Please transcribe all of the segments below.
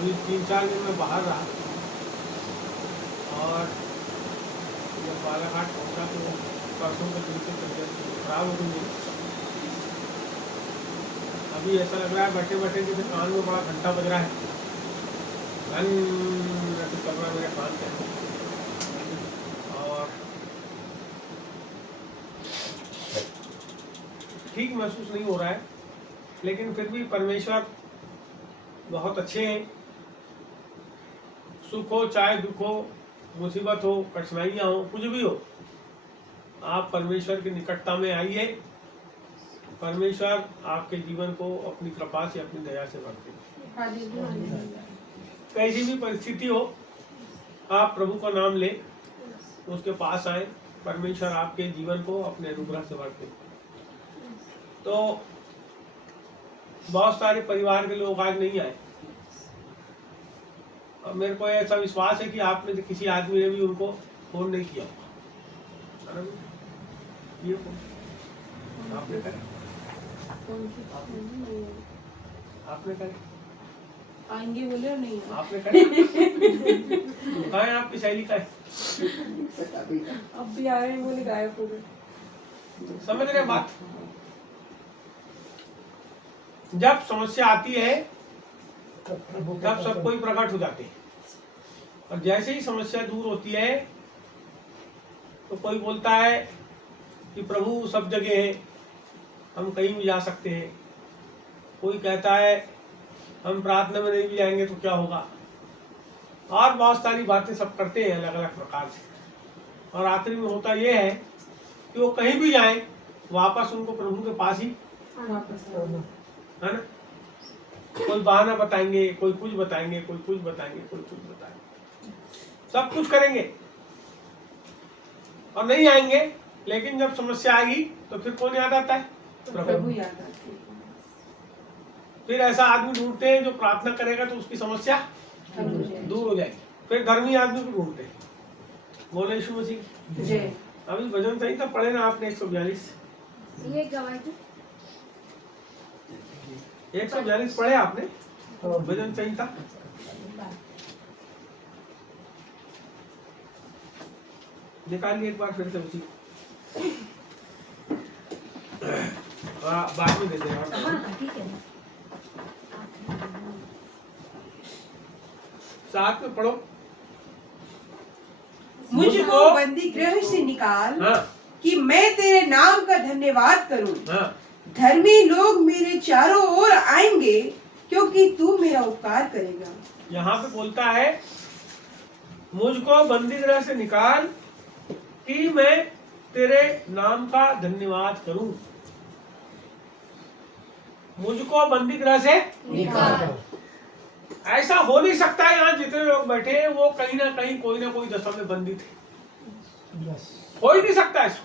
अभी 3-4 दिन में बाहर रहा और जब बालाघाट पहुंचा तो परसों के दिन से तबीयत खराब हो गई। अभी ऐसा लग रहा है बैठे बैठे जैसे कान में बड़ा घंटा बज रहा है, ऐसे चल रहा है मेरे कान के, और ठीक महसूस नहीं हो रहा है। लेकिन फिर भी परमेश्वर बहुत अच्छे हैं। सुख हो चाहे दुख हो, मुसीबत हो, कठिनाइयाँ हो, कुछ भी हो, आप परमेश्वर की निकटता में आइए। परमेश्वर आपके जीवन को अपनी कृपा से, अपनी दया से भरते हैं। कैसी भी परिस्थिति हो, आप प्रभु का नाम ले, उसके पास आए, परमेश्वर आपके जीवन को अपने अनुग्रह से भरते हैं। तो बहुत सारे परिवार के लोग आज नहीं आए, और मेरे को ऐसा विश्वास है कि आप में से किसी आदमी ने भी उनको फोन नहीं किया होगा। ये आपने करे, आपने करे, आएंगे बोले नहीं, आपने करे। कहाँ है आपकी शैली का है? अब भी आ रहे हैं बोले गायब हो गए। समझ रहे बात? जब समस्या आती है तब सब कोई प्रकट हो जाते हैं, और जैसे ही समस्या दूर होती है तो कोई बोलता है कि प्रभु सब जगह है, हम कहीं भी जा सकते हैं। कोई कहता है हम प्रार्थना में नहीं भी जाएंगे तो क्या होगा, और बहुत सारी बातें सब करते हैं अलग अलग प्रकार से। और आखिर में होता यह है कि वो कहीं भी जाएं, वापस उनको प्रभु के पास ही है ना। कोई बहाना बताएंगे, कोई कुछ बताएंगे, कोई कुछ बताएंगे, कोई कुछ बताएंगे, सब कुछ करेंगे और नहीं आएंगे। लेकिन जब समस्या आएगी तो फिर कौन याद आता है? प्रभु याद आते हैं। फिर ऐसा आदमी ढूंढते हैं जो प्रार्थना करेगा तो उसकी समस्या दूर हो जाएगी। फिर धर्मी आदमी को ढूंढते हैं। बोले यीशु मसीह जय। अभी भजन संहिता पढ़े ना आपने 142, ये गवाही 142 पढ़े आपने भजन संहिता? निकालिए एक बार फिर से उसी, बाद में दे देगा। ठीक है, साथ में पढ़ो। मुझको बंदी गृह से निकाल, हाँ, कि मैं तेरे नाम का धन्यवाद करूं। हाँ, धर्मी लोग मेरे चारों ओर आएंगे, क्योंकि तू मेरा उपकार करेगा। यहाँ पे बोलता है मुझको बंदी गृह से निकाल कि मैं तेरे नाम का धन्यवाद करूं। मुझको बंदी गृह से निकाल। ऐसा हो नहीं सकता है। यहाँ जितने लोग बैठे हैं वो कहीं ना कहीं कोई ना कोई दशा में बंदी थे। हो ही नहीं सकता ऐसा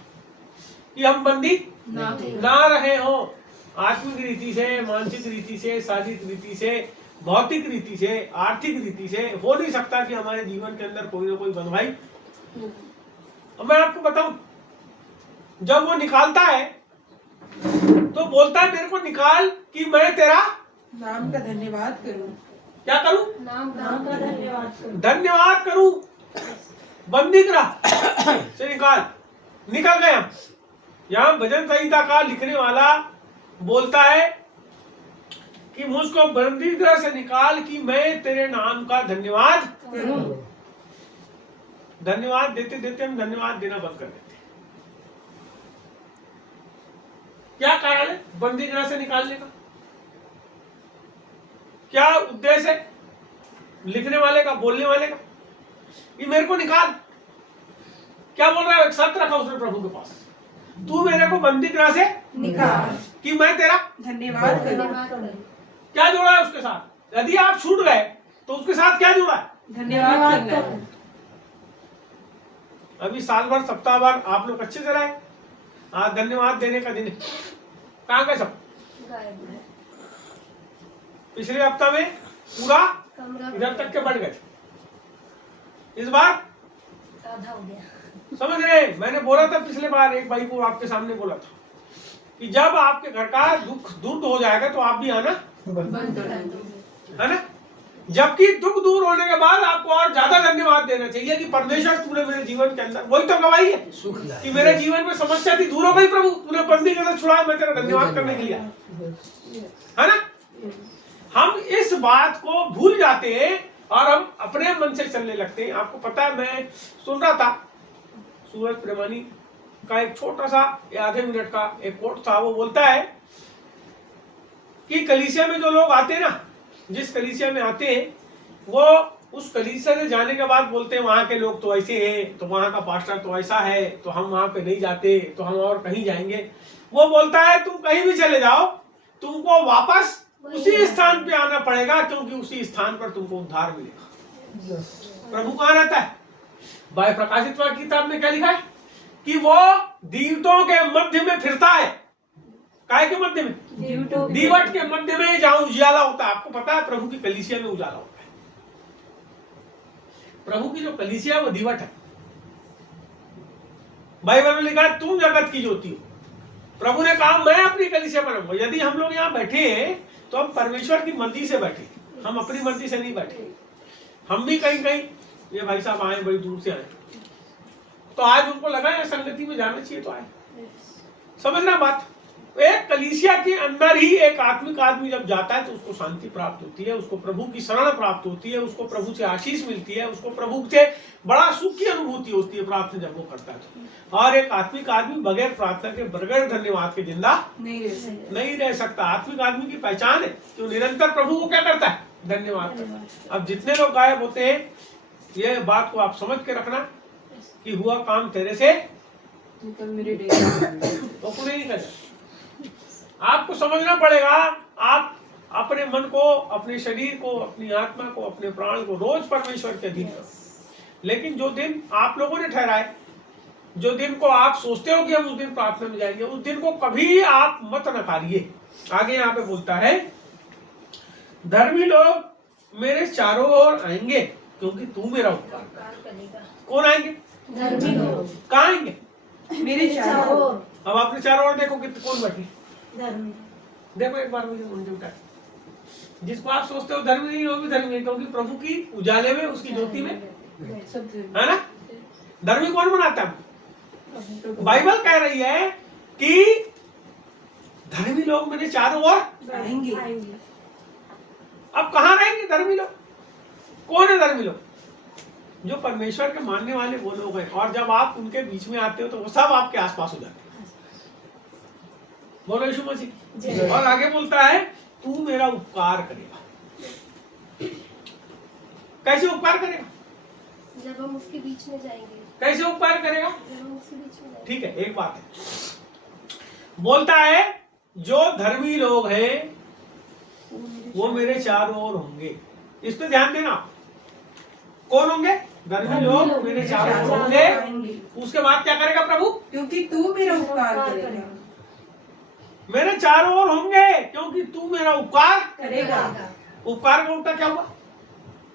कि हम बंदी ना रहे हो। आत्मिक रीति से, मानसिक रीति से, शारीरिक रीति से, भौतिक रीति से, आर्थिक रीति से हो नहीं सकता कि हमारे जीवन के अंदर कोई ना कोई बंधुआई। अब मैं आपको बताऊं, जब वो निकालता है तो बोलता है मेरे को निकाल कि मैं तेरा नाम का धन्यवाद करूं। क्या करूं? नाम का धन्यवाद करूं। धन्यवाद करूं। बंदी गृह से निकल गए हम। यहाँ भजन संहिता का लिखने वाला बोलता है कि मुझको बंदी गृह से निकाल कि मैं तेरे नाम का धन्यवाद करूं। धन्यवाद देते देते हम धन्यवाद देना बंद कर देते हैं। क्या कारण है बंदी गृह से निकालने का? क्या उद्देश्य है लिखने वाले का, बोलने वाले का? ये मेरे को निकाल। क्या बोल रहा है? एक शर्त रखा उसने प्रभु के पास, तू मेरे को बंदी गृह से निकाल कि मैं तेरा धन्यवाद करूं। क्या जोड़ा है उसके साथ? यदि आप छूट गए तो उसके साथ क्या जुड़ा है? धन्यवाद करना। अभी साल भर, सप्ताह भर आप लोग अच्छे से रहे, आज धन्यवाद देने का दिन है। कहाँ गए सब? पिछले हफ्ता में पूरा इधर तक के बढ़ गए, इस बार आधा हो गया। समझ रहे? मैंने बोला था पिछले बार, एक भाई को आपके सामने बोला था कि जब आपके घर का दुख दूर हो जाएगा तो आप भी आना, बंद कर दो। है ना? जबकि दुख दूर होने के बाद आपको और ज्यादा धन्यवाद देना चाहिए कि परमेश्वर तूने मेरे जीवन के अंदर, वही तो गवाही है सुख लाए। कि मेरे जीवन में समस्या थी, दूर हो गई प्रभु, तूने बंदी के अंदर छुड़ाया, मैं तेरा धन्यवाद करने के लिए आया। है ना? हम इस बात को भूल जाते हैं और हम अपने मन से चलने लगते हैं। आपको पता है, मैं सुन रहा था सूरज प्रेमानी का एक छोटा सा आधे मिनट का एक कोट था। वो बोलता है कि कलीसिया में जो लोग आते हैं ना, जिस कलीसिया में आते हैं, वो उस कलीसिया से जाने के बाद बोलते हैं वहां के लोग तो ऐसे हैं, तो वहां का पास्टर तो ऐसा है, तो हम वहां पे नहीं जाते, तो हम और कहीं जाएंगे। वो बोलता है तुम कहीं भी चले जाओ, तुमको वापस उसी स्थान पे आना पड़ेगा, क्योंकि उसी स्थान पर तुमको उद्धार मिलेगा। प्रभु कहाँ रहता है? बाय प्रकाशित वाक्य किताब में क्या लिखा है कि वो दीवटों के मध्य में फिरता है। काय के मध्य में? दीवट के मध्य में, जहां उजाला होता है। आपको पता है प्रभु की कलीसिया में उजाला होता है। प्रभु की जो कलीसिया है वो दीवट है। बाइबल में लिखा है तुम जगत की ज्योति हो। प्रभु ने कहा मैं अपनी कलीसिया बनाऊंगा। यदि हम लोग यहाँ बैठे हैं तो हम परमेश्वर की मर्जी से बैठे, हम अपनी मर्जी से नहीं बैठे। हम भी कहीं कहीं, ये भाई साहब आए बड़ी दूर से आए, तो आज उनको लगा है संगति में जाना चाहिए तो आए। समझना बात। एक कलीसिया के अंदर ही एक आत्मिक आदमी जब जाता है तो उसको शांति प्राप्त होती है, उसको प्रभु की शरण प्राप्त होती है, उसको प्रभु से आशीष मिलती है, उसको प्रभु से बड़ा सुख की अनुभूति होती है प्रार्थना जब वो करता है तो। और एक आत्मिक आदमी बगैर प्रार्थना के, बगैर धन्यवाद के जिंदा नहीं रह सकता। आत्मिक आदमी की पहचान है कि वो निरंतर प्रभु को क्या करता है? धन्यवाद करता है। अब जितने लोग गायब होते हैं, ये बात को आप समझ के रखना कि हुआ काम तेरे से तो मेरे डेरा वो पूरे नहीं कर। आपको समझना पड़ेगा, आप अपने मन को, अपने शरीर को, अपनी आत्मा को, अपने प्राण को रोज परमेश्वर के अधीन करो। लेकिन जो दिन आप लोगों ने ठहराए, जो दिन को आप सोचते हो कि हम उस दिन प्रार्थना में जाएंगे, उस दिन को कभी आप मत नकारिए। आगे यहाँ पे बोलता है धर्मी लोग मेरे चारों ओर आएंगे क्योंकि तू मेरा उपकार करेगा। कौन आएंगे? धर्मी लोग। कहाँ आएंगे? मेरे चारों ओर। अब आपने चारों ओर देखो कि कौन बैठी। धर्मी। देखो एक बार मुझे उठा, जिसको आप सोचते हो धर्मी नहीं, वो भी धर्मी है, क्योंकि प्रभु की उजाले में, उसकी ज्योति में, है ना? धर्मी कौन बनाता है? बाइबल कह रही है कि धर्मी लोग मेरे चारों ओर आएंगे। अब कहाँ रहेंगे धर्मी लोग? कौन है धर्मी लोग? जो परमेश्वर के मानने वाले वो लोग हैं। और जब आप उनके बीच में आते हो तो वो सब आपके आसपास हो जाते हैं। बोलो यीशु मसीह। और आगे बोलता है तू मेरा उपकार करेगा। कैसे उपकार करेगा? जब हम उसके बीच में जाएंगे। कैसे उपकार करेगा? जब हम उसके बीच में जाएंगे। ठीक है, एक बात है, बोलता है जो धर्मी लोग हैं वो मेरे चारों ओर होंगे। इस पे ध्यान देना। कौन होंगे? धर्मी लोग मेरे चारों ओर होंगे। उसके बाद क्या करेगा प्रभु? क्योंकि तू मेरा उपकार करेगा। मेरे चारों ओर होंगे क्योंकि तू मेरा उपकार करेगा। उपकार का उल्टा क्या हुआ?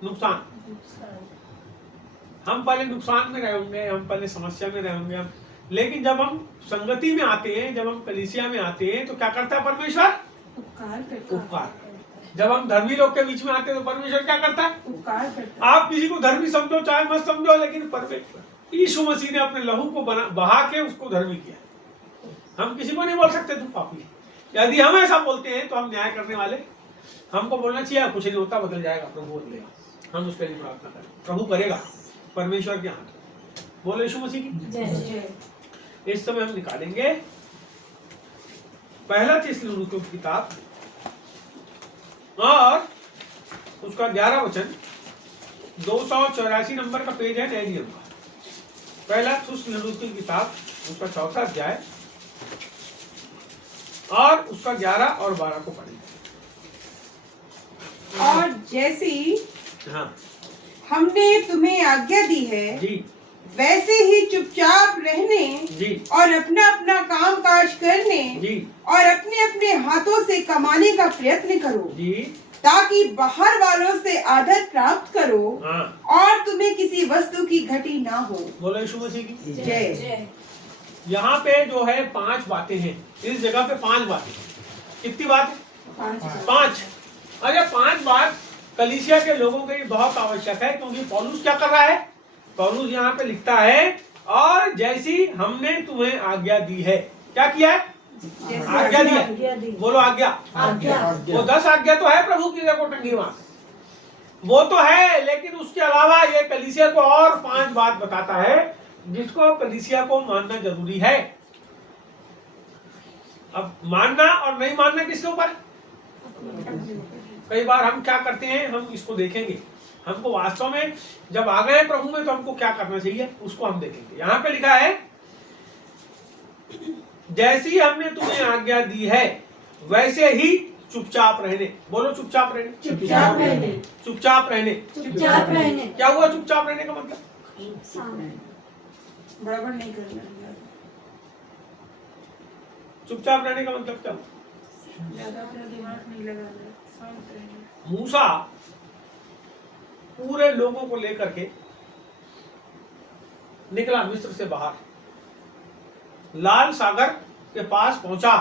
नुकसान। हम पहले नुकसान में रहे होंगे, हम पहले समस्या में रहे होंगे, लेकिन जब हम संगति में आते हैं, जब हम कलीसिया में आते हैं तो क्या करता है परमेश्वर? उपकार करता है। उपकार। जब हम धर्मी लोग के बीच में आते हैं तो परमेश्वर क्या करता है? उपकार करता है। आप किसी को धर्मी समझो चाहे मत समझो, लेकिन परमेश्वर यीशु मसीह ने अपने लहू को बहा के उसको धर्मी किया। हम किसी को नहीं बोल सकते तू पापी। यदि हम ऐसा बोलते हैं तो हम न्याय करने वाले, हमको बोलना चाहिए कुछ नहीं होता, बदल जाएगा, प्रभु बदलेगा। हम उसके लिए प्रार्थना करें, प्रभु करेगा, परमेश्वर के हाथ। बोलो यीशु मसीह की जय। इस समय हम निकालेंगे पहला थिस्सलुनीकियों की किताब और उसका 11 वचन, 284 नंबर का पेज है नए नियम का। पहला थिस्सलुनीकियों की किताब, उसका 4था अध्याय और उसका 11 और 12 को पढ़ेंगे। और जैसी हाँ हमने तुम्हें आज्ञा दी है जी वैसे ही चुपचाप रहने जी और अपना अपना काम काज करने जी और अपने अपने हाथों से कमाने का प्रयत्न करो, जी ताकि बाहर वालों से आदर प्राप्त करो हाँ। और तुम्हें किसी वस्तु की घटी ना हो। बोलो यीशु मसीह की जय। यहाँ पे जो है 5 बातें हैं। इस जगह पे 5 बातें। कितनी बात? 5। अरे 5 बात कलीसिया के लोगों के लिए बहुत आवश्यक है, क्योंकि पौलुस क्या कर रहा है? पौलुस यहाँ पे लिखता है, और जैसी हमने तुम्हें आज्ञा दी है। क्या किया है? आज्ञा दी है। बोलो आज्ञा। वो 10 आज्ञा तो है प्रभु की, देखो टंगी वहां, वो तो है, लेकिन उसके अलावा ये कलीसिया को और 5 बात बताता है जिसको कलीसिया को मानना जरूरी है। अब मानना और नहीं मानना किसके ऊपर? कई बार हम क्या करते हैं, हम इसको देखेंगे। हमको वास्तव में जब आ गए प्रभु में तो हमको क्या करना चाहिए उसको हम देखेंगे। यहाँ पे लिखा है, जैसी हमने तुम्हें आज्ञा दी है वैसे ही चुपचाप रहने। बोलो चुपचाप रहने। चुपचाप रहने। चुपचाप रहने। चुपचाप रहने। क्या हुआ चुपचाप रहने का मतलब? बराबर नहीं करना, चुपचाप रहने का मतलब क्या? ज्यादा अपना दिमाग नहीं लगाना, शांत रहना। मूसा पूरे लोगों को लेकर के निकला मिस्र से बाहर, लाल सागर के पास पहुंचा,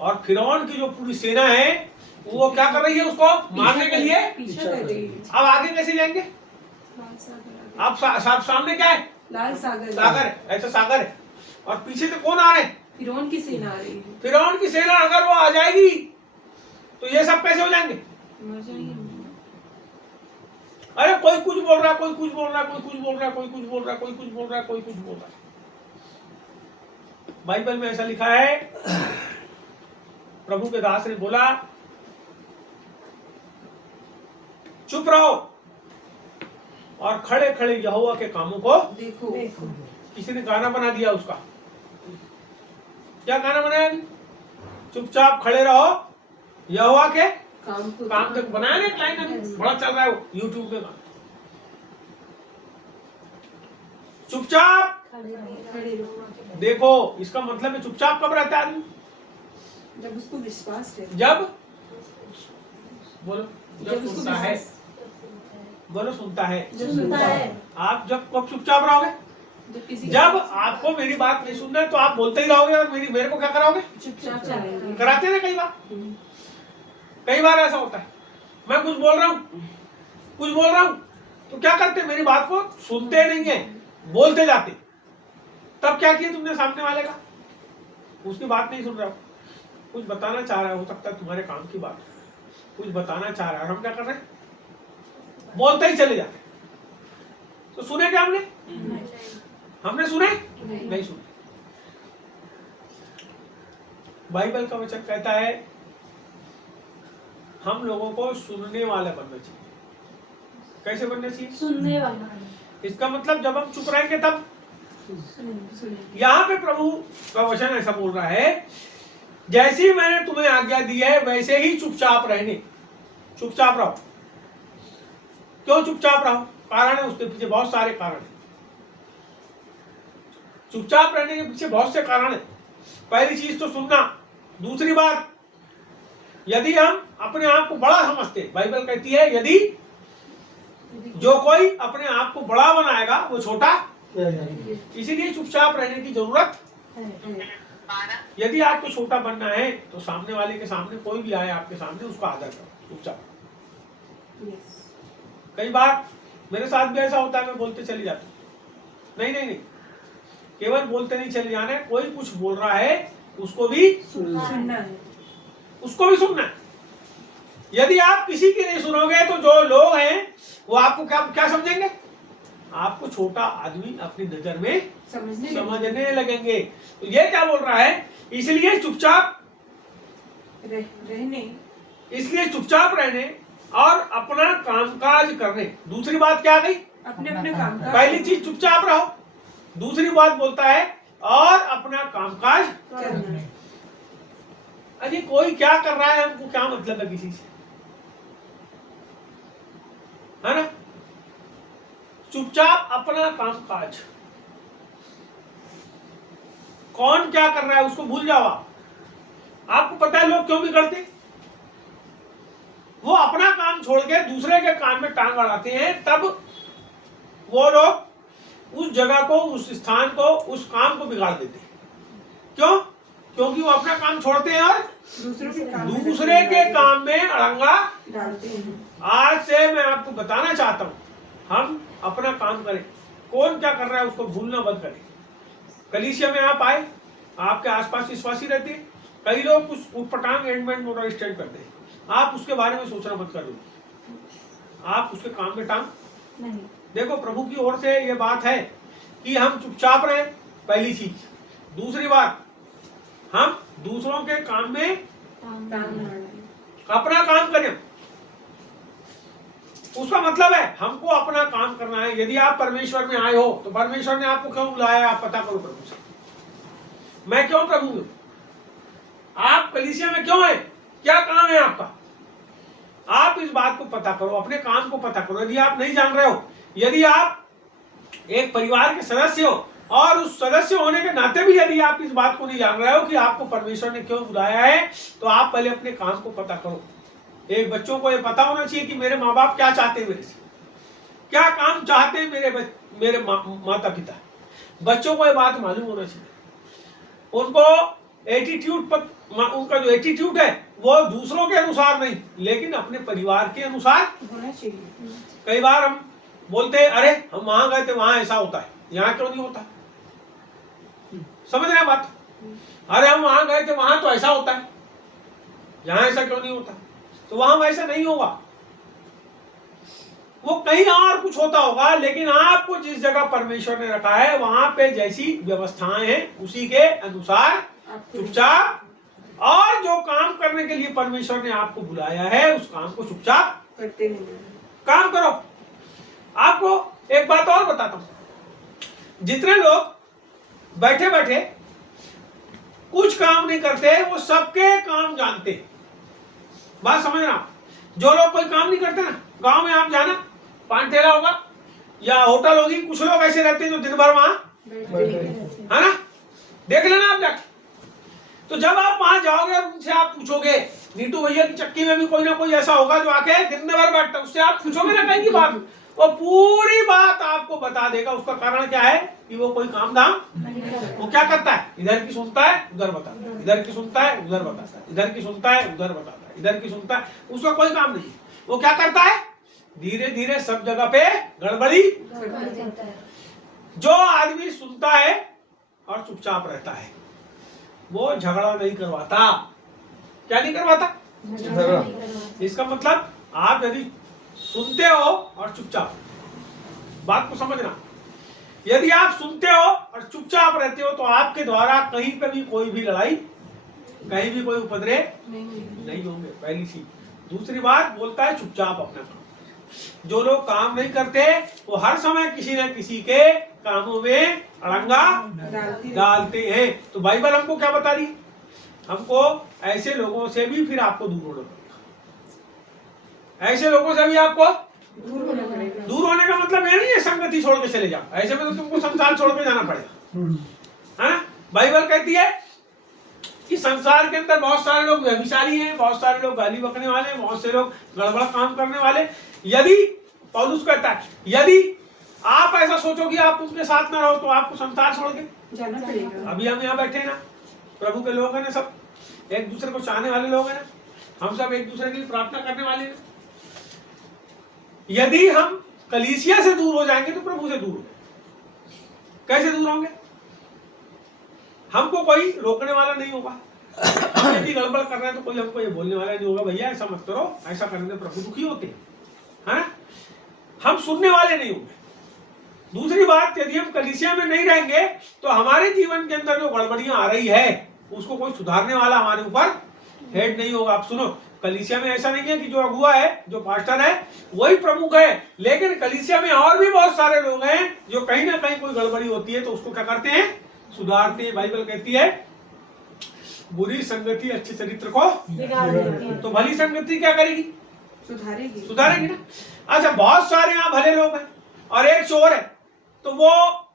और फिरौन की जो पूरी सेना है वो क्या कर रही है? उसको मारने के लिए पीछा कर रही है। अब आगे कैसे जाएंगे? आप सामने क्या है? लाल सागर। सागर है, ऐसा सागर है, और पीछे से कौन आ रहे हैं? फिरौन की सेना आ रही है। फिरौन की सेना अगर वो आ जाएगी तो ये सब कैसे हो जाएंगे? मर जाएंगे। अरे कोई कुछ बोल रहा है, कोई कुछ बोल रहा है, कोई कुछ बोल रहा है, कोई कुछ बोल रहा है, कोई कुछ बोल रहा है, कोई कुछ बोल रहा है। बाइबल में ऐसा लिखा है, प्रभु के दास ने बोला चुप रहो और खड़े खड़े यहोवा के कामों को देखो। किसी ने गाना बना दिया उसका। क्या गाना बनाया? चुपचाप खड़े रहो यहोवा के काम तक बनाया ना, एक लाइन अभी बड़ा चल रहा है वो यूट्यूब में। चुपचाप खड़े रहो। देखो, इसका मतलब है चुपचाप कब रहता है आदमी? जब उसको विश्वास है। जब बोलो, जब जब उसको सुनता है। बोलो सुनता है। जब सुनता है। आप जब कब चुपचाप रहोगे? जब आपको मेरी बात नहीं सुनना है तो आप बोलते ही रहोगे, और मेरे को क्या कराओगे? चुपचाप चलेगा। कराते हैं ना कई बार ऐसा होता है, मैं कुछ बोल रहा हूँ तो क्या करते? मेरी बात को सुनते नहीं है, बोलते जाते। तब क्या किया तुमने सामने वाले का? उसकी बात नहीं सुन रहा हो, कुछ बताना चाह रहा है, हो सकता है तुम्हारे काम की बात, कुछ बताना चाह रहा है, हम क्या कर रहे हैं? बोलते ही चले जाते। तो सुने क्या हमने सुने? नहीं सुने। बाइबल का वचन कहता है हम लोगों को सुनने वाला बनना चाहिए। कैसे बनना चाहिए? सुनने वाला। इसका मतलब जब हम चुप रहेंगे तब। यहाँ पे प्रभु का वचन ऐसा बोल रहा है, जैसी मैंने तुम्हें आज्ञा दी है वैसे ही चुपचाप रहने। चुपचाप रहो। क्यों चुपचाप रहो? कारण है, उसके पीछे बहुत सारे कारण हैं। चुपचाप रहने के पीछे बहुत से कारण है। पहली चीज तो सुनना। दूसरी बात, यदि हम अपने आप को बड़ा समझते, बाइबल कहती है यदि जो कोई अपने आप को बड़ा बनाएगा वो छोटा, इसीलिए चुपचाप रहने की जरूरत है। यदि आपको छोटा बनना है तो सामने वाले के सामने कोई भी आए आपके सामने, उसका आदर करो चुपचाप। कई बार मेरे साथ भी ऐसा होता है, मैं बोलते चले जाता हूं। नहीं, केवल बोलते नहीं चले जाना है, कोई कुछ बोल रहा है उसको भी सुनना है, उसको भी सुनना है। यदि आप किसी की नहीं सुनोगे तो जो लोग हैं वो आपको क्या समझेंगे? आपको छोटा आदमी अपनी नजर में समझने लगेंगे। तो ये क्या बोल रहा है? इसलिए चुपचाप रहने, इसलिए चुपचाप रहने और अपना कामकाज करने। दूसरी बात क्या आ गई? अपने अपने काम का। पहली चीज चुपचाप रहो, दूसरी बात बोलता है और अपना कामकाज करना। अरे कोई क्या कर रहा है हमको क्या मतलब है किसी से, है ना? चुपचाप अपना कामकाज। कौन क्या कर रहा है उसको भूल जाओ। आपको पता है लोग क्यों बिगड़ते? वो अपना काम छोड़ के दूसरे के काम में टांग अड़ाते हैं, तब वो लोग उस जगह को, उस स्थान को, उस काम को बिगाड़ देते हैं। क्यों? क्योंकि वो अपना काम छोड़ते हैं और दूसरे के काम में दूसरे के काम में अड़ंगा डालते हैं। आज से मैं आपको बताना चाहता हूँ, हम अपना काम करें, कौन क्या कर रहा है उसको भूलना बंद करें। कलीसिया में आप आए, आपके आसपास विश्वासी रहते हैं, कई लोग कुछ उटपटांग एंडमेंट मोटर स्टैंड करते हैं, आप उसके बारे में सोचना मत कर दो, आप उसके काम में टांग नहीं। देखो। प्रभु की ओर से ये बात है कि हम चुपचाप रहे, पहली चीज। दूसरी बात, हम दूसरों के काम में अपना काम करें। उसका मतलब है हमको अपना काम करना है। यदि आप परमेश्वर में आए हो तो परमेश्वर ने आपको क्यों बुलाया है, आप पता करो प्रभु से। मैं क्यों प्रभु हूं, आप कलीसिया में क्यों है, क्या काम है आपका, आप इस बात को पता करो, अपने काम को पता करो। यदि आप नहीं जान रहे हो, यदि आप एक परिवार के सदस्य हो और उस सदस्य होने के नाते भी यदि आप इस बात को नहीं जान रहे हो कि आपको परमेश्वर ने क्यों बुलाया है, तो आप पहले अपने काम को पता करो। एक बच्चों को ये पता होना चाहिए कि मेरे माँ बाप क्या चाहते हैं मेरे से, क्या काम चाहते हैं मेरे माता पिता। बच्चों को ये बात मालूम होना चाहिए। उनको एटीट्यूड पर, उनका जो एटीट्यूड है वो दूसरों के अनुसार नहीं, लेकिन अपने परिवार के अनुसार होना चाहिए। कई बार हम बोलते हैं, अरे हम वहां गए थे वहां ऐसा होता है, यहाँ क्यों नहीं होता। समझ रहे हैं बात, अरे हम वहां गए थे वहां तो ऐसा होता है, यहाँ ऐसा क्यों नहीं होता। तो वहां वैसा नहीं होगा, वो कहीं और कुछ होता होगा, लेकिन आपको जिस जगह परमेश्वर ने रखा है वहां पे जैसी व्यवस्थाएं हैं उसी के अनुसार चुपचाप, और जो काम करने के लिए परमेश्वर ने आपको बुलाया है उस काम को चुपचाप करते नहीं। काम करो। आपको एक बात और बताता हूं, जितने लोग बैठे बैठे कुछ काम नहीं करते वो सबके काम जानते हैं। बात समझना, जो लोग कोई काम नहीं करते ना, गांव में आप जाना, पान ठेला होगा या होटल होगी, कुछ लोग ऐसे रहते हैं जो दिन भर वहां है ना, देख लेना आप जाके। तो जब आप वहां जाओगे और उनसे आप पूछोगे, नीटू भैया की चक्की में भी कोई ना कोई ऐसा होगा जो आके दिन भर बैठता, उससे आप पूछोगे ना कहीं की बात, वो पूरी बात आपको बता देगा। उसका कारण क्या है कि वो कोई काम धाम, वो क्या करता है, इधर की सुनता है उधर बताता है, इधर की सुनता है उधर बताता है, इधर की सुनता है उधर बताता है, इधर की सुनता है, उसका कोई काम नहीं। वो क्या करता है, धीरे धीरे सब जगह पे गड़बड़ी। जो आदमी सुनता है और चुपचाप रहता है वो झगड़ा नहीं करवाता। क्या नहीं करवाता, इसका मतलब आप यदि सुनते हो और चुपचाप, बात को समझना, यदि आप सुनते हो और चुपचाप रहते हो तो आपके द्वारा कहीं पे भी कोई भी लड़ाई, कहीं भी कोई उपद्रव नहीं होंगे, पहली चीज। दूसरी बात, बोलता है चुपचाप अपना काम। जो लोग काम नहीं करते वो हर समय किसी न किसी के कामों में अड़ंगा डालते हैं। तो बाइबल हमको क्या बता रही, हमको ऐसे लोगों से भी फिर आपको दूर होना पड़ेगा। ऐसे लोगों से भी आपको दूर होने का मतलब ये नहीं है संगति छोड़ के चले जाओ, ऐसे में तो तुमको संसार छोड़ के जाना पड़ेगा, है। बाइबल कहती है कि संसार के अंदर बहुत सारे लोग व्यभिचारी हैं, बहुत सारे लोग गाली बकने वाले, बहुत से लोग गड़बड़ काम करने वाले। यदि पौलुस कहता है, यदि आप ऐसा सोचो कि आप उसके साथ ना रहो तो आपको संसार छोड़ के जाना पड़ेगा। अभी हम यहाँ बैठे ना, प्रभु के लोग हैं ना, सब एक दूसरे को चाहने वाले लोग हैं ना, हम सब एक दूसरे के लिए प्रार्थना करने वाले हैं। यदि हम कलीसिया से दूर हो जाएंगे तो प्रभु से दूर हो जाएंगे। कैसे दूर होंगे, हमको कोई रोकने वाला नहीं होगा। हम यदि गड़बड़ कर रहे हैं तो कोई हमको ये बोलने वाला नहीं होगा, भैया ऐसा मत करो, ऐसा करने से प्रभु दुखी होते हैं, है ना। हम सुनने वाले नहीं होंगे। दूसरी बात, यदि हम कलीसिया में नहीं रहेंगे तो हमारे जीवन के अंदर जो गड़बड़ियां आ रही है उसको कोई सुधारने वाला हमारे ऊपर हेड नहीं होगा। आप सुनो, कलीसिया में ऐसा नहीं है कि जो अगुआ है, जो पास्टर है वही प्रमुख है, लेकिन कलीसिया में और भी बहुत सारे लोग हैं जो कहीं ना कहीं कोई गड़बड़ी होती है तो उसको क्या करते हैं, सुधारते हैं। बाइबल कहती है बुरी संगति अच्छे चरित्र को, तो भली संगति क्या करेगी, सुधारेगी ना। अच्छा, बहुत सारे यहाँ भले लोग हैं और एक चोर है, तो वो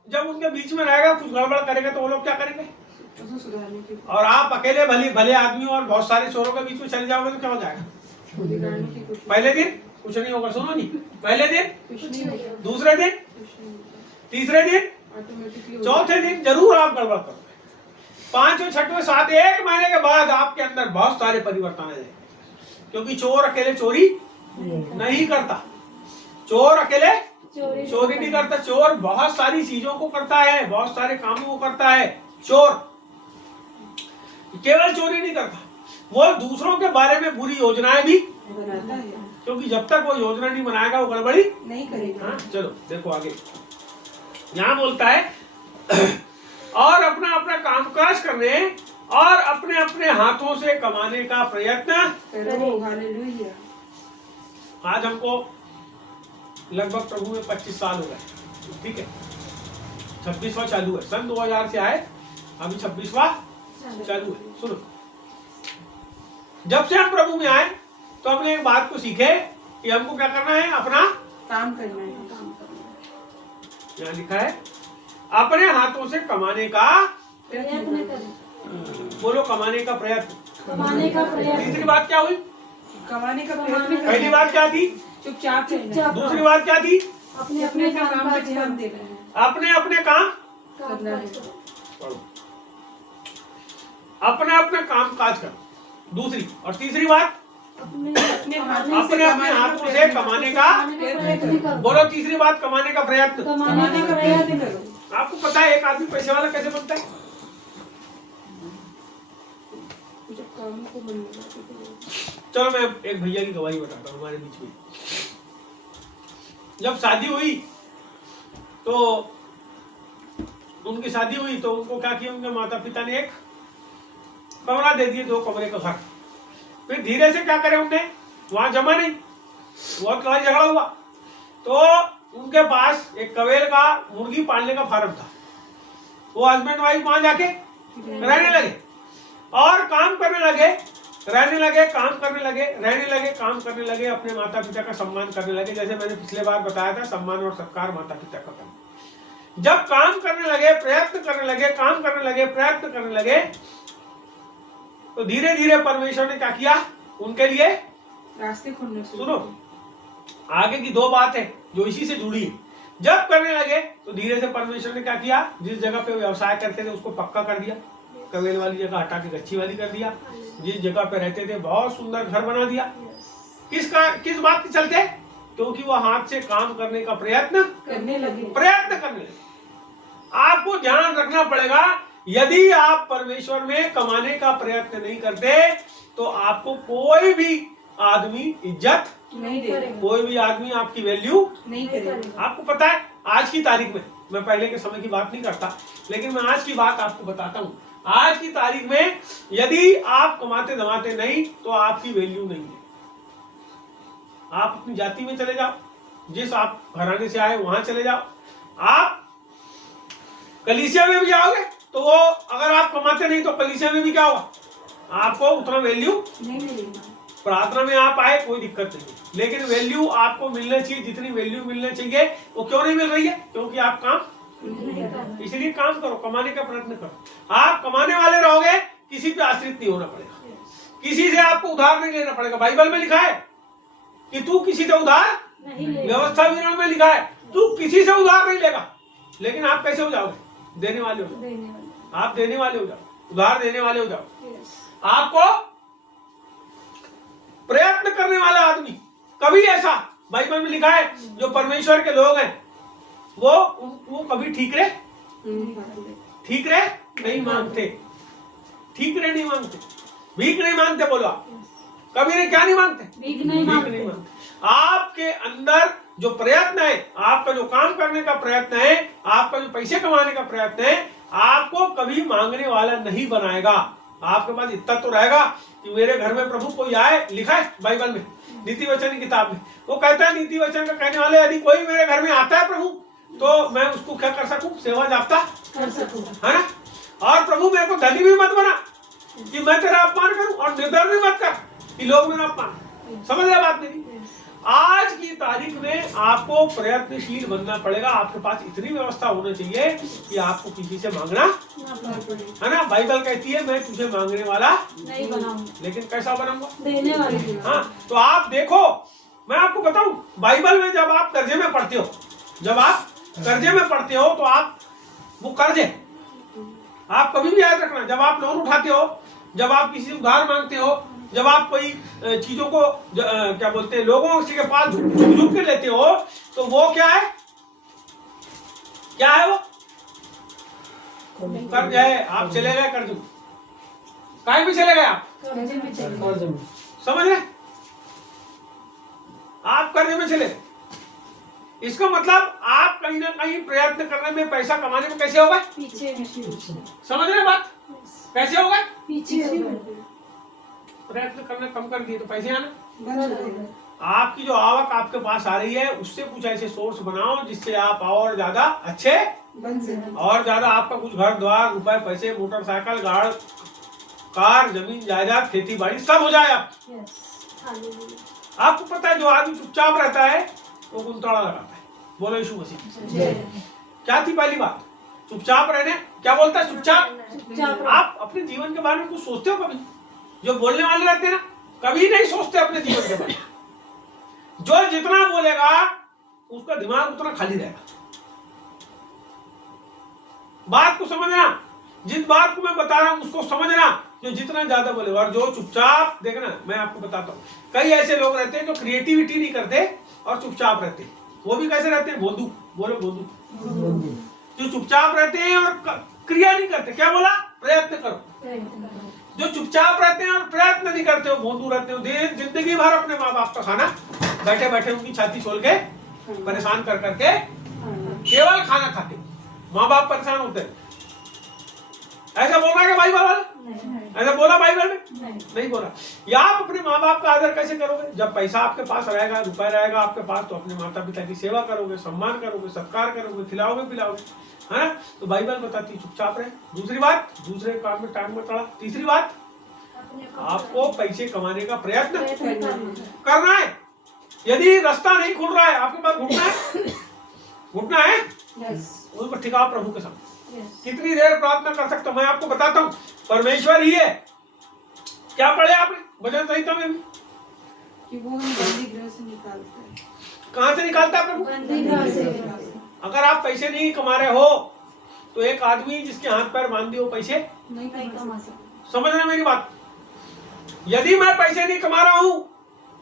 जब उनके बीच में रहेगा कुछ गड़बड़ करेगा तो वो लोग क्या करेंगे, और आप अकेले भले भले आदमी और बहुत सारे चोरों के बीच में चले जाओगे तो क्या हो जाएगा, पहले दिन कुछ नहीं होगा। सुनो नहीं, पहले दिन, दूसरे दिन, तीसरे दिन, चौथे दिन जरूर आप गड़बड़ करोगे। 5वें 6वें 7 1 महीने के बाद आपके अंदर बहुत सारे परिवर्तन आ जाएंगे, क्योंकि चोर अकेले चोरी नहीं करता, चोर अकेले चोरी नहीं करता, चोर बहुत सारी चीजों को करता है, बहुत सारे कामों को करता है। चोर केवल चोरी नहीं करता, वो दूसरों के बारे में बुरी योजनाएं भी बनाता है, क्योंकि जब तक वो योजना नहीं बनाएगा वो गड़बड़ी नहीं करेगा। हाँ, चलो देखो आगे यहाँ बोलता है और अपना अपना कामकाज करने और अपने अपने हाथों से कमाने का प्रयत्न करो। हालेलुया। आज हमको लगभग प्रभु में 25 साल हो गए, ठीक है, 26वां चालू है, सन 2000 से आए, अभी 26वां चालू है। सुनो, जब से हम प्रभु में आए तो हमने एक बात को सीखे कि हमको क्या करना है, अपना काम करना है। यहाँ लिखा है अपने हाथों से कमाने का, प्रयत्न करें, बोलो कमाने का प्रयत्न। कमाने का प्रयत्न, तीसरी बात क्या हुई, कमाने का प्रयत्न पहली करना। बात क्या थी, चुपचाप रहना। चुपचाप दूसरी बात क्या थी, अपने अपने काम काम का पे ध्यान देना है। अपने अपने काम, करना है। अपने अपने काम काज कर। दूसरी और तीसरी बात, अपने अपने हाथों अपने अपने हाथों से कमाने का, प्रयत्न करो, बोलो तीसरी बात, कमाने का प्रयत्न। कमाने का प्रयत्न करो। आपको पता है एक आदमी पैसे वाला कैसे बनता है, जब काम को मन लगाते तो चलो मैं एक भैया की गवाही बताता हूँ हमारे बीच में। जब शादी हुई तो उनकी शादी हुई तो उनको क्या किया, उनके माता पिता ने एक कमरा दे दिए, 2 कमरे का घर। फिर धीरे से क्या करे, उनने वहां जमा नहीं, बहुत लड़ाई झगड़ा हुआ, तो उनके पास एक कवेल का मुर्गी पालने का फार्म था। वो हस्बैंड वाइफ वहां जाके रहने लगे और काम करने लगे, रहने लगे, काम करने लगे, रहने लगे, काम करने लगे, अपने माता पिता का सम्मान करने लगे। जैसे मैंने पिछले बार बताया था, सम्मान और सत्कार माता पिता का करना। जब काम करने लगे, प्रयत्न करने लगे, काम करने लगे, प्रयत्न करने लगे, तो धीरे धीरे परमेश्वर ने क्या किया, उनके लिए रास्ते खोलने शुरू सुनो, आगे की 2 बात है जो इसी से जुड़ी है। जब करने लगे तो धीरे से परमेश्वर ने क्या किया, जिस जगह पे व्यवसाय करते थे उसको पक्का कर दिया, कवेल वाली जगह हटा के गच्छी वाली कर दिया, जिस जगह पे रहते थे बहुत सुंदर घर बना दिया। किस बात के चलते, क्योंकि वो हाथ से काम करने का प्रयत्न करने लगे। करने लगे। आपको ध्यान रखना पड़ेगा, यदि आप परमेश्वर में कमाने का प्रयत्न नहीं करते तो आपको कोई भी आदमी इज्जत नहीं देगा, कोई भी आदमी आपकी वैल्यू नहीं करेगा। आपको पता है आज की तारीख में, मैं पहले के समय की बात नहीं करता, लेकिन मैं आज की बात आपको बताता हूँ। आज की तारीख में यदि आप कमाते धमाते नहीं तो आपकी वैल्यू नहीं है। आप अपनी जाति में चले जाओ, जिस आप घराने से आए वहां चले जाओ, आप कलीसिया में भी जाओगे तो वो अगर आप कमाते नहीं तो कलीसिया में भी क्या होगा, आपको उतना वैल्यू नहीं मिलेगा। प्रार्थना में आप आए कोई दिक्कत नहीं, लेकिन वैल्यू आपको मिलना चाहिए, जितनी वैल्यू मिलना चाहिए वो क्यों नहीं मिल रही है, क्योंकि आप काम, इसलिए काम करो, कमाने का प्रयत्न करो। आप कमाने वाले रहोगे, किसी पे आश्रित नहीं होना पड़ेगा, किसी से आपको उधार नहीं लेना पड़ेगा। बाइबल में लिखा है कि तू किसी से उधार, व्यवस्था विवरण में लिखा है तू किसी से उधार नहीं लेगा, लेकिन आप कैसे हो जाओगे, देने वाले हो जाओ, आप देने वाले हो जाओ, उधार देने वाले हो जाओ। आपको प्रयत्न करने वाला आदमी, कभी ऐसा बाइबल में लिखा है जो परमेश्वर के लोग हैं वो कभी ठीकरे नहीं मांगते, ठीकरे नहीं मांगते, भीख नहीं मांगते। बोलो आप कभी नहीं, क्या नहीं मांगते, भीख नहीं मांगते। आपके अंदर जो प्रयत्न है, आपका जो काम करने का प्रयत्न है, आपका जो पैसे कमाने का प्रयत्न है, आपको कभी मांगने वाला नहीं बनाएगा। आपके पास इतना तो रहेगा कि मेरे घर में प्रभु कोई आए, लिखा है बाइबल में, नीति वचन की किताब में, वो कहता है नीति वचन का कहने वाले यदि कोई मेरे घर में आता है प्रभु तो मैं उसको क्या कर सकूं, सेवा जाप्ता कर सकूं, है ना। और प्रभु मेरे को धनी भी मत बना कि मैं तेरा अपमान करूं, और निर्धन भी मत कर कि लोग मेरा अपमान, समझ रहे बात मेरी। आज की तारीख में आपको प्रयत्नशील बनना पड़ेगा। आपके पास इतनी व्यवस्था होनी चाहिए कि आपको किसी से मांगना है ना। बाइबल कहती है मैं तुझे मांगने वाला नहीं बनाऊंगा, लेकिन कैसा बनाऊंगा, देने वाले। हाँ, तो आप देखो, मैं आपको बताऊं, बाइबल में जब आप कर्जे में पढ़ते हो, जब आप कर्जे में पढ़ते हो तो आप वो कर्जे आप कभी भी याद रखना, जब आप लोन उठाते हो, जब आप किसी से उधार मांगते हो, जब आप कोई चीजों को क्या बोलते हैं, लोगों के पास झुक के लेते हो, तो वो क्या है, क्या है वो? कर्ज है। आप चले गए कर्ज में, कहीं भी चले गए आप, समझ रहे? आप कर्ज में चले, इसका मतलब आप कहीं ना कहीं प्रयत्न करने में, पैसा कमाने में कैसे होगा, पीछे समझ रहे बात? कैसे होगा? पीछे प्रयत्न करना कम कर दिए तो पैसे आना बंद हो जाएगा। आपकी जो आवक आपके पास आ रही है, उससे कुछ ऐसे सोर्स बनाओ जिससे आप और ज्यादा अच्छे, बंद से बंद। और ज्यादा आपका कुछ घर द्वार, रुपए पैसे, मोटरसाइकिल, गाड़, कार, जमीन जायदाद, खेती बाड़ी सब हो जाए। आप हालेलुया। आपको पता है जो आदमी चुपचाप रहता है वो कुंताड़ा लगाता है। बोलो यीशु मसीह। क्या थी पहली बात? चुपचाप रहने। क्या बोलता है? चुपचाप। आप अपने जीवन के बारे में कुछ सोचते हो कभी? जो बोलने वाले रहते हैं ना, कभी नहीं सोचते अपने जीवन के बारे में। जो जितना बोलेगा उसका दिमाग उतना खाली रहेगा। बात को समझना, जिस बात को मैं बता रहा हूं उसको समझना। जो जितना ज्यादा बोलेगा और जो चुपचाप, देखना मैं आपको बताता हूं, कई ऐसे लोग रहते हैं जो क्रिएटिविटी नहीं करते और चुपचाप रहते हैं। वो भी कैसे रहते हैं? बोंदू। बोलो बोंदू। जो चुपचाप रहते हैं और क्रिया नहीं करते, क्या बोला? प्रयत्न करो। जो चुपचाप रहते हैं और प्रयत्न नहीं करते, वो बोंदू रहते हो। जिंदगी भर अपने माँ बाप का खाना बैठे बैठे उनकी छाती खोल के परेशान कर करके केवल खाना खाते। माँ बाप परेशान होते हैं। ऐसा बोल रहा है बाइबल वाला? ऐसा बोला बाइबल में? नहीं बोला। या आप अपने माँ बाप का आदर कैसे करोगे? जब पैसा आपके पास रहेगा, रुपया रहेगा आपके पास, तो अपने माता पिता की सेवा करोगे, सम्मान करोगे, सत्कार करोगे, खिलाओगे पिलाओगे, है ना? तो बाइबल बताती है चुपचाप रहे। दूसरी बात, दूसरे काम में टाइम मत लड़ा। तीसरी बात, आपको पैसे कमाने का प्रयत्न करना है। यदि रास्ता नहीं खुल रहा है, आपके पास घुटना है, घुटना है, उस पर ठिकाओ प्रभु के सामने। कितनी देर प्रार्थना कर सकता हूं? मैं आपको बताता हूं, परमेश्वर ही है। क्या पढ़े आपने भजन संहिता में? कि वो हम बंदी गृह से निकालते हैं। कहां से निकालता है प्रभु? अगर आप पैसे नहीं कमा रहे हो तो एक आदमी जिसके हाथ पैर बांध दिए वो पैसे नहीं कमा सकते। समझ रहे मेरी बात? यदि मैं पैसे नहीं कमा रहा हूं,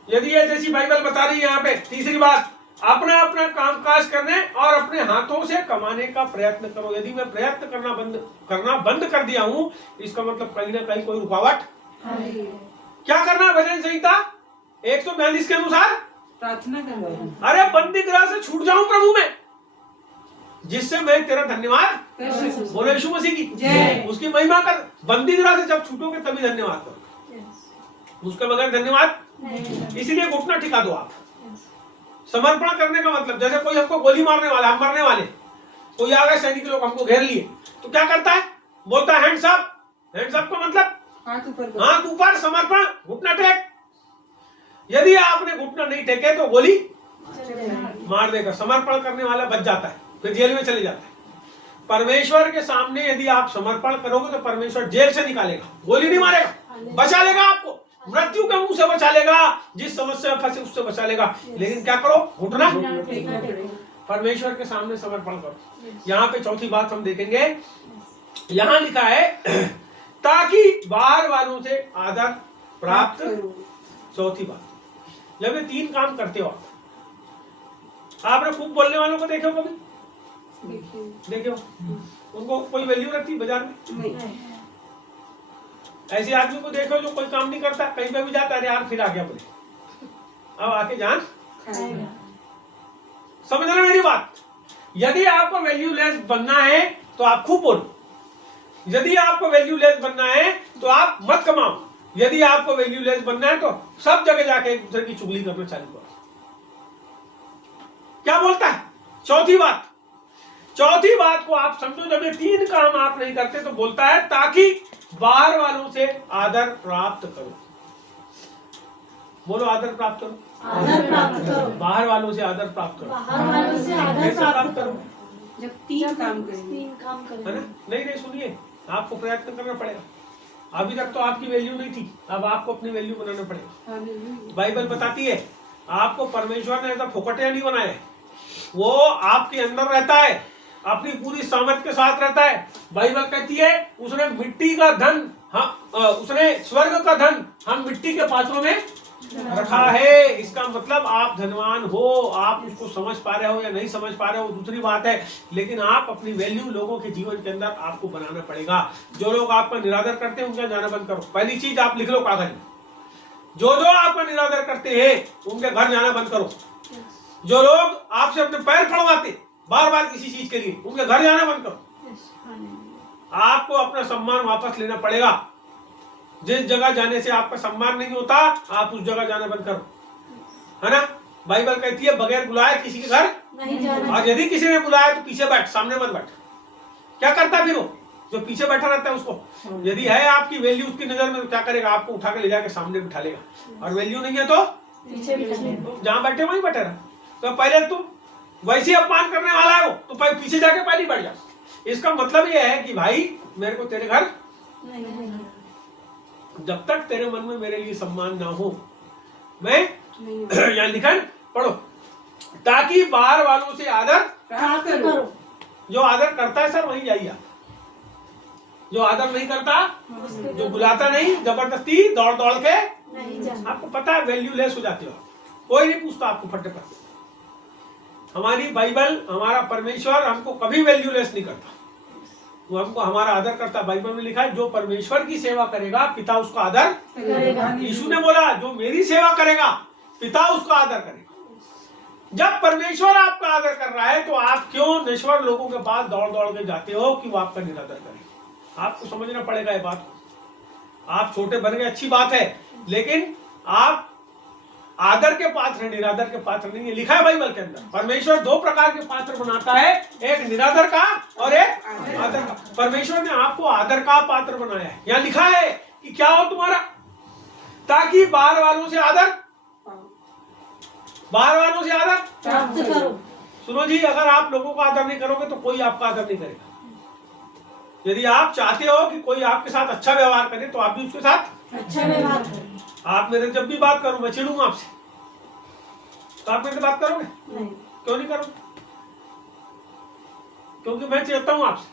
यदि ये जैसी बाइबल बता रही है यहाँ पे, तीसरी बात, अपना अपना कामकाज करने और अपने हाथों से कमाने का प्रयत्न करो। यदि मैं प्रयत्न करना बंद कर दिया हूं, इसका मतलब कहीं ना कहीं कोई रुकावट। क्या करना है? भजन संहिता 142 के अनुसार प्रार्थना करना। अरे बंदी गृह से छूट जाऊं प्रभु में, जिससे मैं तेरा धन्यवाद। बोलो यीशु मसीह की जय। उसकी महिमा कर। बंदी गृह से जब छूटोगे तभी धन्यवाद करो, उसके बगैर धन्यवाद। इसीलिए घुटना टिका दो आप। समर्पण करने का मतलब, जैसे कोई हमको गोली मारने वाला, हम मरने वाले, कोई आ गए सैनिक लोग हमको घेर लिए, तो क्या करता है? बोलता है हैंड्स अप। हैंड्स अप का मतलब हाथ ऊपर, समर्पण, घुटना टेक। यदि आपने घुटना नहीं टेके तो गोली मार देगा। समर्पण करने वाला बच जाता है, फिर जेल में चले जाता है। परमेश्वर के सामने यदि आप समर्पण करोगे तो परमेश्वर जेल से निकालेगा, गोली नहीं मारेगा, बचा लेगा आपको, मृत्यु के मुंह से बचा लेगा, जिस समस्या में फंसे उससे बचा लेगा। लेकिन क्या करो? घुटना परमेश्वर के सामने समर्पण करो। यहाँ पे चौथी बात हम देखेंगे, यहाँ लिखा है ताकि बाहर वालों से आदर प्राप्त। चौथी बात, जब ये तीन काम करते हो आपने खूब बोलने वालों को देखे हो कभी? देखे हो? उनको कोई वैल्यू रखती बाजार में? ऐसे आदमी को देखो जो कोई काम नहीं करता, कहीं पे भी जाता, अरे यार फिर आ गया बोले, अब आके जान। समझ रहे मेरी बात? यदि आपको वैल्यूलेस बनना है तो आप खूब बोलो। यदि आपको वैल्यूलेस बनना है तो आप मत कमाओ। यदि आपको वैल्यूलेस बनना है तो सब जगह जाके एक दूसरे की चुगली करना चालू करो। क्या बोलता है? चौथी बात को आप समझो, जब ये तीन काम आप नहीं करते तो बोलता है ताकि बाहर वालों से आदर प्राप्त करो। बोलो आदर प्राप्त करो। आदर प्राप्त करो। बाहर वालों से आदर प्राप्त करो। बाहर वालों से आदर कैसे प्राप्त करो? जब तीन काम करेंगे, तीन काम है करें। ना? नहीं सुनिए, आपको प्रयत्न करना पड़ेगा। अभी तक तो आपकी वैल्यू नहीं थी, अब आपको अपनी वैल्यू बनाना पड़ेगा। बाइबल बताती है आपको परमेश्वर ने ऐसा फोकटिया नहीं बनाया है, वो आपके अंदर रहता है, अपनी पूरी सामर्थ के साथ रहता है। बाइबल कहती है उसने मिट्टी का धन, हाँ उसने स्वर्ग का धन हम मिट्टी के पात्रों में रखा है। इसका मतलब आप धनवान हो, आप उसको समझ पा रहे हो या नहीं समझ पा रहे हो दूसरी बात है, लेकिन आप अपनी वैल्यू लोगों के जीवन के अंदर आपको बनाना पड़ेगा। जो लोग आपका निरादर करते हैं उनका जाना बंद करो। पहली चीज आप लिख लो कागज में, जो आपका निरादर करते हैं उनके घर जाना बंद करो। जो लोग आपसे अपने पैर पड़वाते बार बार किसी चीज के लिए, उनके घर जाना बंद करो। आपको अपना सम्मान वापस लेना पड़ेगा। जिस जगह जाने से आपका सम्मान नहीं होता आप उस जगह जाना बंद करो, है ना। बाइबल कहती है बगैर बुलाए किसी के घर नहीं जाना। और यदि किसी ने बुलाया तो पीछे बैठ, सामने मत बैठ। क्या करता फिर वो जो पीछे बैठा रहता है उसको, यदि है आपकी वैल्यू उसकी नजर में तो क्या करेगा, आपको उठा के ले जाके सामने बिठा लेगा, और वैल्यू नहीं है तो पीछे भी चले। जहां बैठे वहीं बैठे रहा। तो पहले तुम वैसे अपमान करने वाला है वो तो पीछे जाके पहले बैठ जा। इसका मतलब ये है कि भाई मेरे को तेरे घर नहीं। जब तक तेरे मन में मेरे लिए सम्मान ना हो, मैं यहाँ लिखा है, पढ़ो, ताकि बाहर वालों से आदर प्राप्त करो। जो आदर करता है सर वहीं जाइए आप। जो आदर नहीं करता, जो बुलाता नहीं, जबरदस्ती दौड़ दौड़ के, नहीं जाना। आपको पता है वैल्यू लेस हो जाते हो। कोई नहीं पूछता आपको फटे पर। हमारी बाइबल, हमारा परमेश्वर हमको कभी वैल्यू लेस नहीं करता, वो हमको हमारा आदर करता। बाइबल में लिखा है जो परमेश्वर की सेवा करेगा पिता उसका आदर करेगा। यीशु ने बोला जो मेरी सेवा करेगा पिता उसका आदर करेगा। जब परमेश्वर आपका आदर कर रहा है तो आप क्यों नश्वर लोगों के पास दौड़ दौड़ के जाते हो कि वो आपका निरादर करें। आपको समझना पड़ेगा ये बात। आप छोटे बन गए अच्छी बात है, लेकिन आप आदर के पात्र हैं, निरादर के पात्र नहीं है। लिखा है बाइबल के अंदर परमेश्वर दो प्रकार के पात्र बनाता है, एक निरादर का और एक आदर का। परमेश्वर ने आपको आदर का पात्र बनाया है। यहाँ लिखा है कि क्या हो तुम्हारा, ताकि बाहर वालों से आदर प्राप्त करो। सुनो जी, अगर आप लोगों का आदर नहीं करोगे तो कोई आपका आदर नहीं करेगा। यदि आप चाहते हो कि कोई आपके साथ अच्छा व्यवहार करे तो आप भी उसके साथ अच्छा व्यवहार करो। आप मेरे जब भी बात करूं मैं चिढ़ूंगा आपसे, तो आप मेरे से बात करोगे? नहीं। क्यों नहीं करोगे? क्योंकि मैं चिढ़ता हूं आपसे।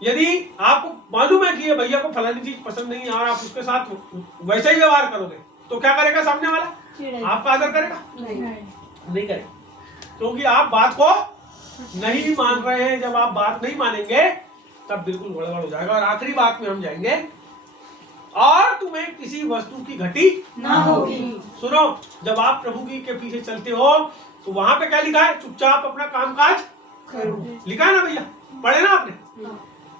यदि आपको मालूम है कि ये भैया को फलानी चीज पसंद नहीं है और आप उसके साथ वैसा ही व्यवहार करोगे तो क्या करेगा सामने वाला? आपका आदर करेगा? नहीं करेगा, क्योंकि आप बात को नहीं मान रहे हैं। जब आप बात नहीं मानेंगे तब बिल्कुल गड़बड़ हो जाएगा। और आखिरी बात में हम जाएंगे, और तुम्हें किसी वस्तु की घटी ना होगी। सुनो, जब आप प्रभु की के पीछे चलते हो तो वहां पे क्या लिखा है? चुपचाप अपना कामकाज करो। लिखा है ना भैया, पढ़े ना आपने?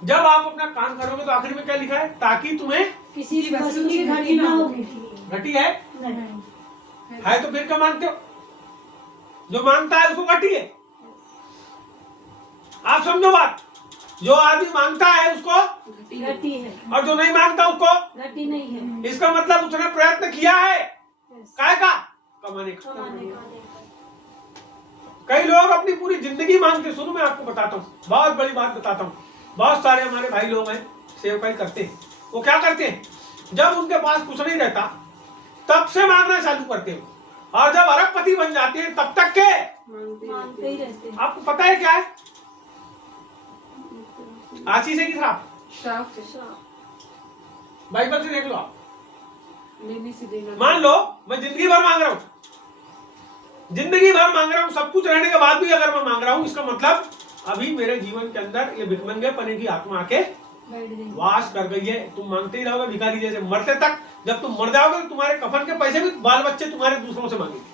जब आप अपना काम करोगे तो आखिर में क्या लिखा है? ताकि तुम्हें किसी वस्तु की घटी ना होगी। घटी है? नहीं। है तो फिर क्या मानते हो? जो मानता है उसको घटी है। आप समझो बात, जो आदमी मांगता है उसको घटी है और जो नहीं मांगता उसको घटी नहीं है। इसका मतलब उसने प्रयत्न किया है काय का? कमाने का। कमाने का। कई लोग अपनी पूरी जिंदगी मांगते। सुनो मैं आपको बताता हूँ, बहुत बड़ी बात बताता हूँ। बहुत सारे हमारे भाई लोग हैं सेवकाई करते हैं, वो क्या करते हैं, जब उनके पास कुछ नहीं रहता तब से मांगना चालू करते हैं, और जब अरबपति बन जाते हैं तब तक के मांगते ही रहते हैं। आपको पता है क्या है? आशीष है कि श्राप? बाइबल से देख लो आप। मान लो मैं जिंदगी भर मांग रहा हूं, जिंदगी भर मांग रहा हूं, सब कुछ रहने के बाद भी अगर मैं मांग रहा हूं, इसका मतलब अभी मेरे जीवन के अंदर ये भिखमंगे पने की आत्मा आके वास कर गई है। तुम मांगते ही रहोगे भिखारी जैसे मरते तक। जब तुम मर जाओगे तो तुम्हारे कफन के पैसे भी बाल बच्चे तुम्हारे दूसरों से मांगेंगे।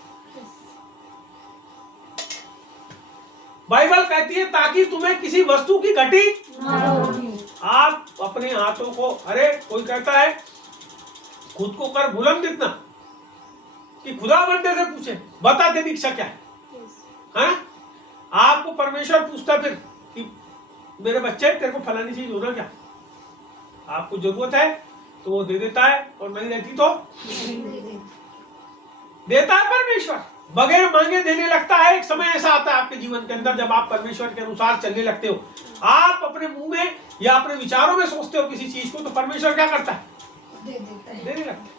बाइबल कहती है ताकि तुम्हें किसी वस्तु की घटी ना होगी। आप अपने हाथों को, अरे कोई कहता है खुद को कर बुलंद इतना कि खुदा बंदे से पूछे बता तेरी इच्छा क्या है? आपको परमेश्वर पूछता फिर कि मेरे बच्चे तेरे को फलानी चीज होना क्या? आपको जरूरत है तो वो दे देता है, और नहीं रहती तो देता है परमेश्वर। बगैर मांगे देने लगता है। एक समय ऐसा आता है आपके जीवन के अंदर जब आप परमेश्वर के अनुसार चलने लगते हो। आप अपने मुंह में या अपने विचारों में सोचते हो किसी चीज को, तो परमेश्वर क्या करता है? देने लगता है।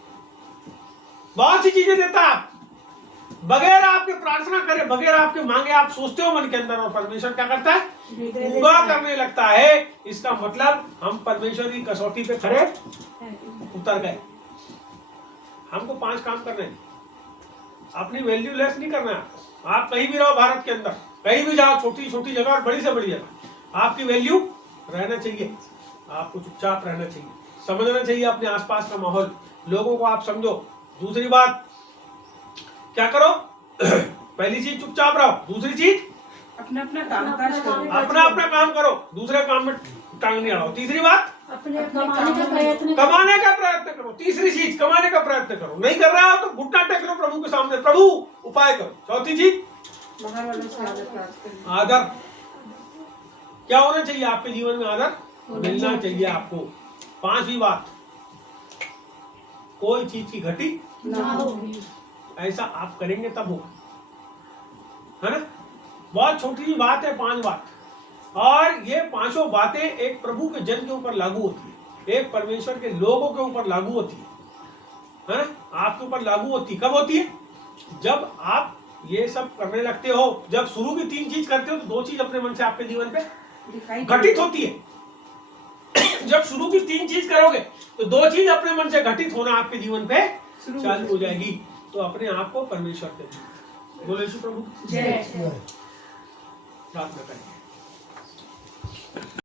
बहुत सी चीजें देता है। बगैर आपके प्रार्थना करे, बगैर आपके मांगे, आप सोचते हो मन के अंदर और परमेश्वर क्या करता है? पूरा करने लगता है। इसका मतलब हम परमेश्वर की कसौटी पे खड़े उतर गए। हमको 5 काम करने हैं, अपनी वैल्यू लेस नहीं करना है। आप कहीं भी रहो भारत के अंदर, कहीं भी जाओ, छोटी छोटी जगह और बड़ी से बड़ी जगह, आपकी वैल्यू रहना चाहिए। आपको चुपचाप रहना चाहिए, समझना चाहिए अपने आसपास का माहौल, लोगों को आप समझो। दूसरी बात क्या करो? पहली चीज चुपचाप रहो। दूसरी चीज अपना अपना कामकाज करो। अपना अपना काम करो, दूसरे काम में टांग नहीं अड़ाओ। तीसरी बात अपने कमाने का प्रयत्न कमाने का प्रयत्न करो। तीसरी चीज कमाने का प्रयत्न करो। नहीं कर रहा हो तो घुटना टेक लो प्रभु के सामने, प्रभु उपाय करो। चौथी चीज बाहर वालों से आदर प्राप्त करो। आदर। क्या होना चाहिए आपके जीवन में? आदर मिलना चाहिए आपको। 5वीं बात, कोई चीज की घटी ना होगी। ऐसा आप करेंगे तब होगा, है ना? बहुत छोटी सी बात है 5 बात, और ये 5 बातें एक प्रभु के जन के ऊपर लागू होती है, एक परमेश्वर के लोगों के ऊपर लागू होती है ना? आपके ऊपर लागू होती कब होती है? जब आप ये सब करने लगते हो। जब शुरू की 3 चीज करते हो तो 2 चीज अपने मन से आपके जीवन पे दिखाई घटित होती है। जब शुरू की 3 चीज करोगे तो 2 चीज अपने मन से घटित होना आपके जीवन पे चालू हो जाएगी। तो अपने आप को परमेश्वर के बोले प्रभु जय। प्रार्थना करें।